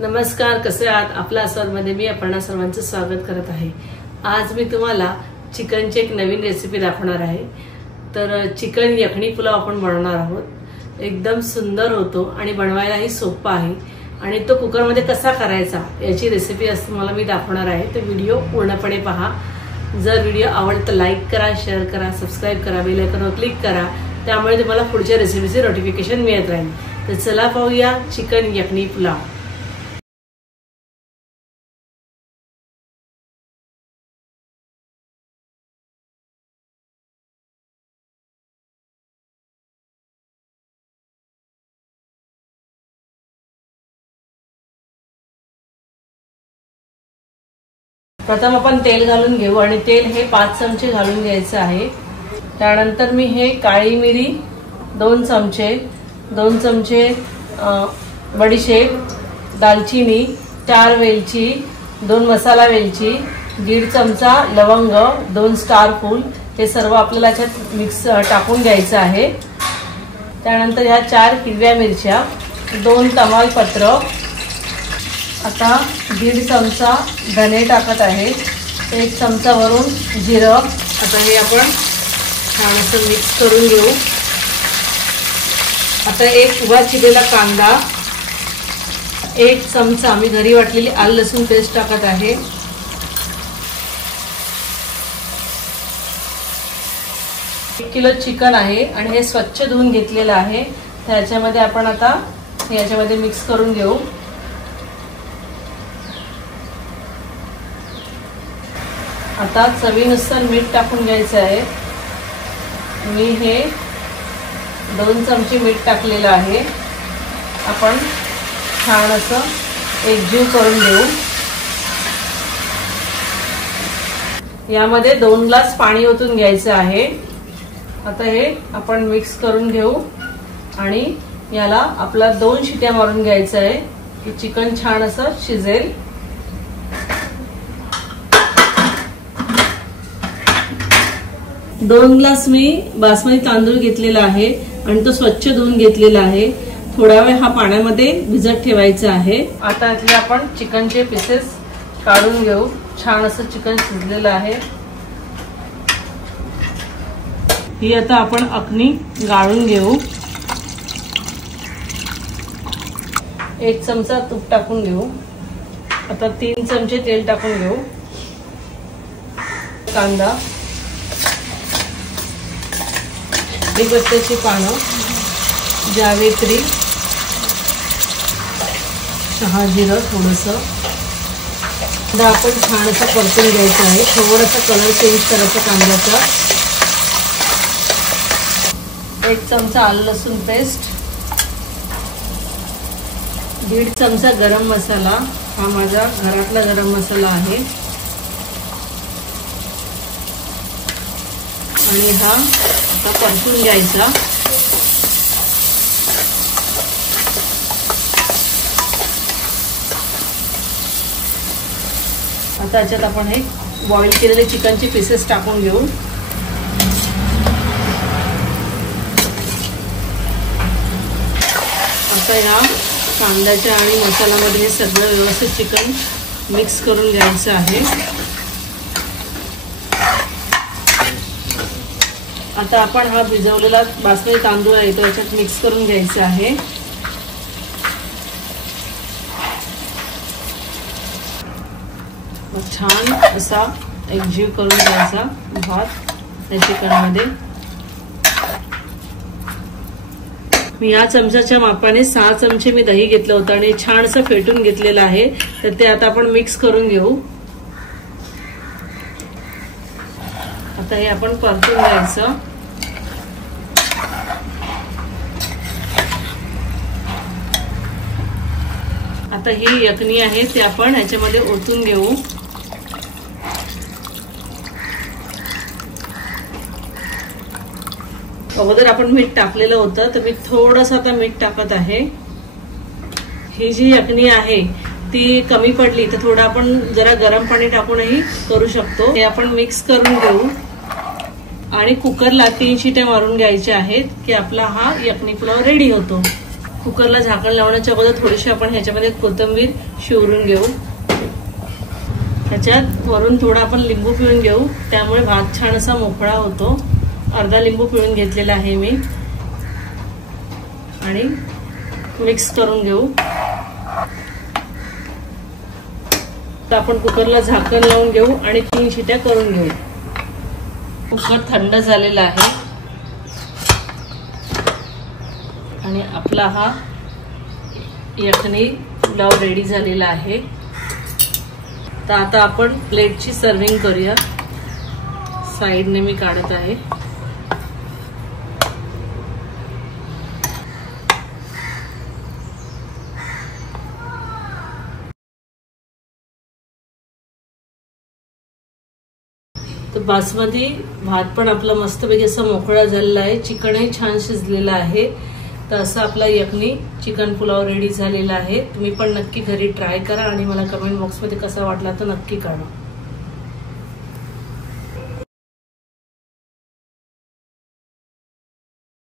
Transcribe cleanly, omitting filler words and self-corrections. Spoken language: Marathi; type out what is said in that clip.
नमस्कार, कसे आहात? आपल्या आस्वादमध्ये मी अपर्णा सर्वांचं स्वागत करत आहे। आज मी तुम्हाला चिकनची एक नवीन रेसिपी दाखवणार आहे। तर चिकन यखणी पुलाव आपण बनवणार आहोत। एकदम सुंदर होतो आणि बनवायलाही सोपा आहे आणि तो कुकरमध्ये कसा करायचा याची रेसिपी आज तुम्हाला मी दाखवणार आहे। तर व्हिडिओ पूर्णपणे पहा। जर व्हिडिओ आवडला तर लाईक करा, शेअर करा, सबस्क्राइब करा, बेल आयकॉनवर क्लिक करा, त्यामुळे तुम्हाला पुढच्या रेसिपीचे नोटिफिकेशन मिळत राहील। तर चला पाहूया चिकन यखणी पुलाव। प्रथम आपण तेल घालून घेऊ आणि तेल हे 5 चमचे घालून घ्यायचे आहे। त्यानंतर मी हे काळी मिरी 2 चमचे, 2 चमचे बडीशेप, दालचिनी, 4 वेलची, 2 मसाला वेलची, 1.5 चमचा लवंग, 2 स्टार फूल, हे सर्व आपल्याला याच्यात मिक्स टाकून घ्यायचं आहे। त्यानंतर ह्या 4 हिरव्या मिरच्या, 2 तमालपत्र, आता 1.5 चमचा धने टाकत आहे, 1 चमचा वरून जिरं। आता हे आपण छान असं मिक्स करून घेऊ। आता एक उभा चिरलेला कांदा, 1 चमचा मी घरी वाटलेली आलं लसूण पेस्ट टाकत आहे। 1 किलो चिकन आहे आणि हे स्वच्छ धुवून घेतलेलं आहे। त्याच्यामध्ये आपण आता याच्यामध्ये मिक्स करून घेऊ। आता चवीनुसार मीठ टाकून घ्यायचं आहे। मी हे 2 चमचे मीठ टाकलेलं आहे। आपण छान असं एकजीव करून घेऊ। यामध्ये 2 ग्लास पाणी ओतून घ्यायचं आहे। आता हे आपण मिक्स करून घेऊ आणि याला आपला 2 शिट्या मारून घ्यायचं आहे की चिकन छान असं शिजेल। 2 ग्लास मी बासमती तांदूळ घेतलेला आहे आणि तो स्वच्छ धुवून घेतलेला आहे। थोडा वेळ हा पाण्यामध्ये भिजत ठेवायचा आहे। आता यातले आपण चिकनचे पीसेस काढून घेऊ। छान असं चिकन शिजलेलं आहे। ही आता आपण अखनी गाळून घेऊ। 1 चमचा तूप टाकून घेऊ। आता 3 चमचे तेल टाकून घेऊ। कांदा, कढीपत्त्याची पानं, जावेत्री, शहाजिरं थोडंसं, आता आपण छान असं परतून घ्यायचं आहे। थोडासा कलर चेंज करायचा कांद्याचा। 1 चमचा आलं लसूण पेस्ट, 1.5 चमचा गरम मसाला, हा माझा घरातला गरम मसाला आहे, आणि हा आता परतून घ्यायचा। आता याच्यात आपण हे बॉईल केलेले चिकनचे पीसेस टाकून घेऊ। आता या कांद्याच्या आणि मसाल्यामध्ये हे सगळं व्यवस्थित चिकन मिक्स करून घ्यायचं आहे। आता आपण हा भिजवलेला बासमती तांदूळ आहे तो याच्यात मिक्स करून घ्यायचा आहे। छान असा एकजीव करून घ्यायचा भात या चिकनमध्ये। मी या चमच्याच्या मापाने 6 चमचे मी दही घेतलं होतं आणि छान असं फेटून घेतलेलं आहे। तर ते आता आपण मिक्स करून घेऊ। आता हे आपण परतून घ्यायचं। आता ही यखनी आहे ते आपण याच्यामध्ये ओतून घेऊ। अगोदर आपण मीठ टाकलेलं होतं तर मी थोडंसं आता मीठ टाकत आहे। ही जी यखनी आहे ती कमी पडली तर थोडं आपण जरा गरम पाणी टाकूनही करू शकतो। हे आपण मिक्स करून घेऊ आणि कुकरला 3 शिट्या मारून घ्यायच्या आहेत की आपला हा यखनी पुलाव रेडी होतो। कुकरला झाकण लावण्याच्या अगोदर थोडीशी आपण ह्याच्यामध्ये कोथिंबीर शिवरून घेऊ. ह्याच्यात वरून थोडा आपण लिंबू पिळून घेऊ, त्यामुळे भात छान असा मोकळा होतो. अर्धा लिंबू पिळून घेतलेला आहे मी आणि मिक्स करून घेऊ. तर आपण कुकरला झाकण लावून घेऊ आणि 3 शिट्या करून घेऊ. कुकर थंड झालेला आहे आणि आपला हा यखनी पुलाव रेडी झालेला आहे. तर आता आपण प्लेटची सर्विंग करूया. साइडने मी काढत आहे. तर बासमती भात पण आपला मस्तपैकी असं मोकळा झालेला आहे. चिकनही छान शिजलेलं आहे. तर असं आपला यखनी चिकन पुलाव रेडी झालेला आहे. तुम्ही पण नक्की घरी ट्राय करा आणि मला कमेंट बॉक्समध्ये कसा वाटला तर नक्की कळवा.